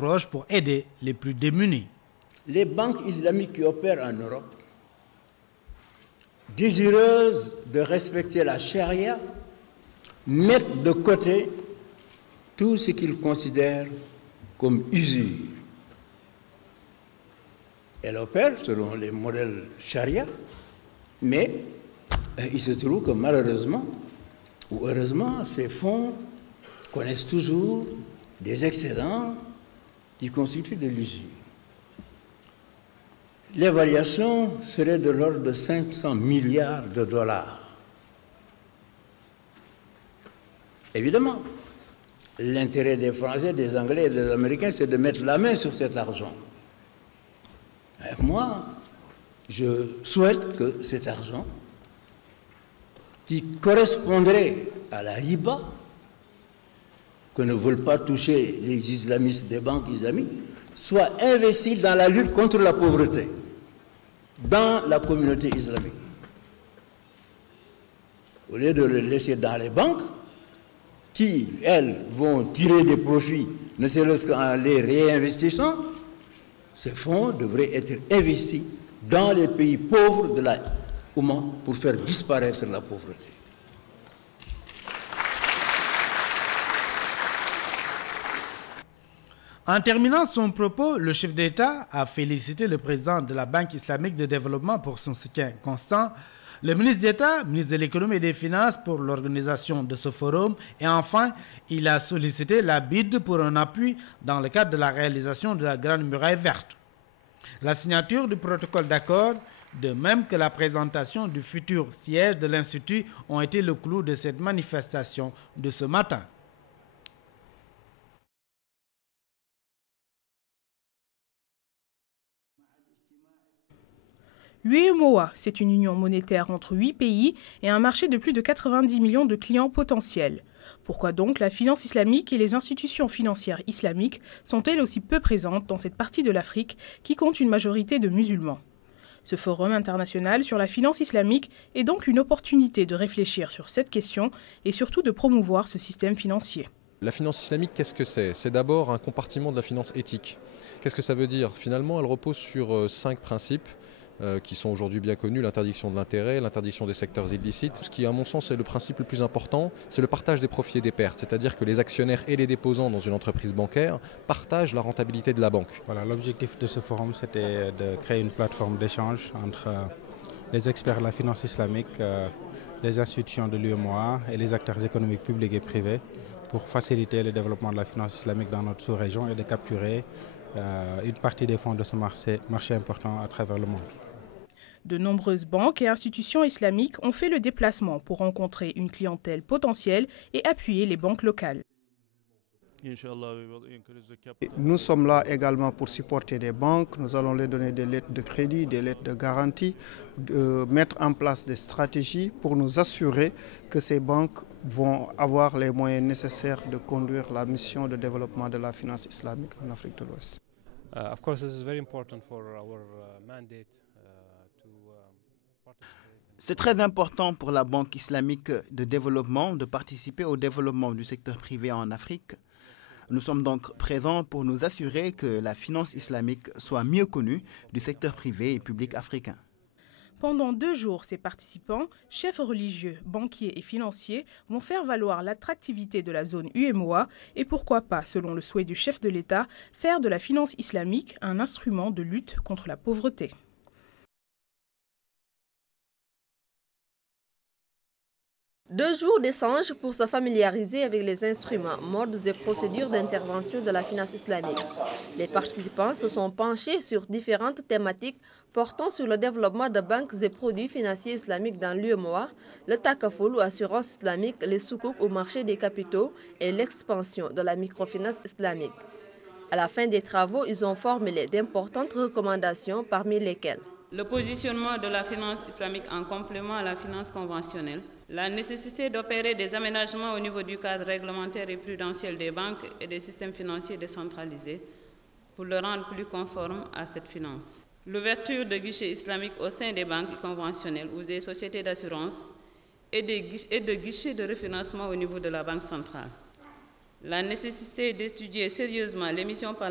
approche pour aider les plus démunis. Les banques islamiques qui opèrent en Europe, désireuses de respecter la charia, mettent de côté tout ce qu'ils considèrent comme usure. Elles opèrent selon les modèles charia, mais il se trouve que malheureusement ou heureusement, ces fonds connaissent toujours des excédents qui constituent de l'usure. L'évaluation serait de l'ordre de 500 milliards de dollars. Évidemment, l'intérêt des Français, des Anglais et des Américains, c'est de mettre la main sur cet argent. Et moi, je souhaite que cet argent, qui correspondrait à la riba, que ne veulent pas toucher les islamistes des banques islamiques, soit investi dans la lutte contre la pauvreté, dans la communauté islamique. Au lieu de le laisser dans les banques, qui, elles, vont tirer des profits, ne serait-ce qu'en les réinvestissant, ces fonds devraient être investis dans les pays pauvres de la Oumma pour faire disparaître la pauvreté. En terminant son propos, le chef d'État a félicité le président de la Banque islamique de développement pour son soutien constant, le ministre d'État, ministre de l'économie et des finances pour l'organisation de ce forum et enfin, il a sollicité la BID pour un appui dans le cadre de la réalisation de la Grande Muraille Verte. La signature du protocole d'accord, de même que la présentation du futur siège de l'Institut ont été le clou de cette manifestation de ce matin. L'UEMOA, c'est une union monétaire entre 8 pays et un marché de plus de 90 millions de clients potentiels. Pourquoi donc la finance islamique et les institutions financières islamiques sont-elles aussi peu présentes dans cette partie de l'Afrique qui compte une majorité de musulmans? Ce forum international sur la finance islamique est donc une opportunité de réfléchir sur cette question et surtout de promouvoir ce système financier. La finance islamique, qu'est-ce que c'est? C'est d'abord un compartiment de la finance éthique. Qu'est-ce que ça veut dire? Finalement, elle repose sur 5 principes qui sont aujourd'hui bien connus, l'interdiction de l'intérêt, l'interdiction des secteurs illicites. Ce qui, à mon sens, est le principe le plus important, c'est le partage des profits et des pertes. C'est-à-dire que les actionnaires et les déposants dans une entreprise bancaire partagent la rentabilité de la banque. Voilà, l'objectif de ce forum, c'était de créer une plateforme d'échange entre les experts de la finance islamique, les institutions de l'UEMOA et les acteurs économiques publics et privés pour faciliter le développement de la finance islamique dans notre sous-région et de capturer une partie des fonds de ce marché important à travers le monde. De nombreuses banques et institutions islamiques ont fait le déplacement pour rencontrer une clientèle potentielle et appuyer les banques locales. Nous sommes là également pour supporter des banques. Nous allons leur donner des lettres de crédit, des lettres de garantie, mettre en place des stratégies pour nous assurer que ces banques vont avoir les moyens nécessaires de conduire la mission de développement de la finance islamique en Afrique de l'Ouest. Of course, this is very important for our mandate. C'est très important pour la Banque islamique de développement de participer au développement du secteur privé en Afrique. Nous sommes donc présents pour nous assurer que la finance islamique soit mieux connue du secteur privé et public africain. Pendant 2 jours, ces participants, chefs religieux, banquiers et financiers, vont faire valoir l'attractivité de la zone UEMOA et pourquoi pas, selon le souhait du chef de l'État, faire de la finance islamique un instrument de lutte contre la pauvreté. 2 jours d'échange pour se familiariser avec les instruments, modes et procédures d'intervention de la finance islamique. Les participants se sont penchés sur différentes thématiques portant sur le développement de banques et produits financiers islamiques dans l'UEMOA, le takafoul ou assurance islamique, les soukouk au marché des capitaux et l'expansion de la microfinance islamique. À la fin des travaux, ils ont formulé d'importantes recommandations parmi lesquelles le positionnement de la finance islamique en complément à la finance conventionnelle, la nécessité d'opérer des aménagements au niveau du cadre réglementaire et prudentiel des banques et des systèmes financiers décentralisés pour le rendre plus conforme à cette finance. L'ouverture de guichets islamiques au sein des banques conventionnelles ou des sociétés d'assurance et de guichets de refinancement au niveau de la Banque centrale. La nécessité d'étudier sérieusement l'émission par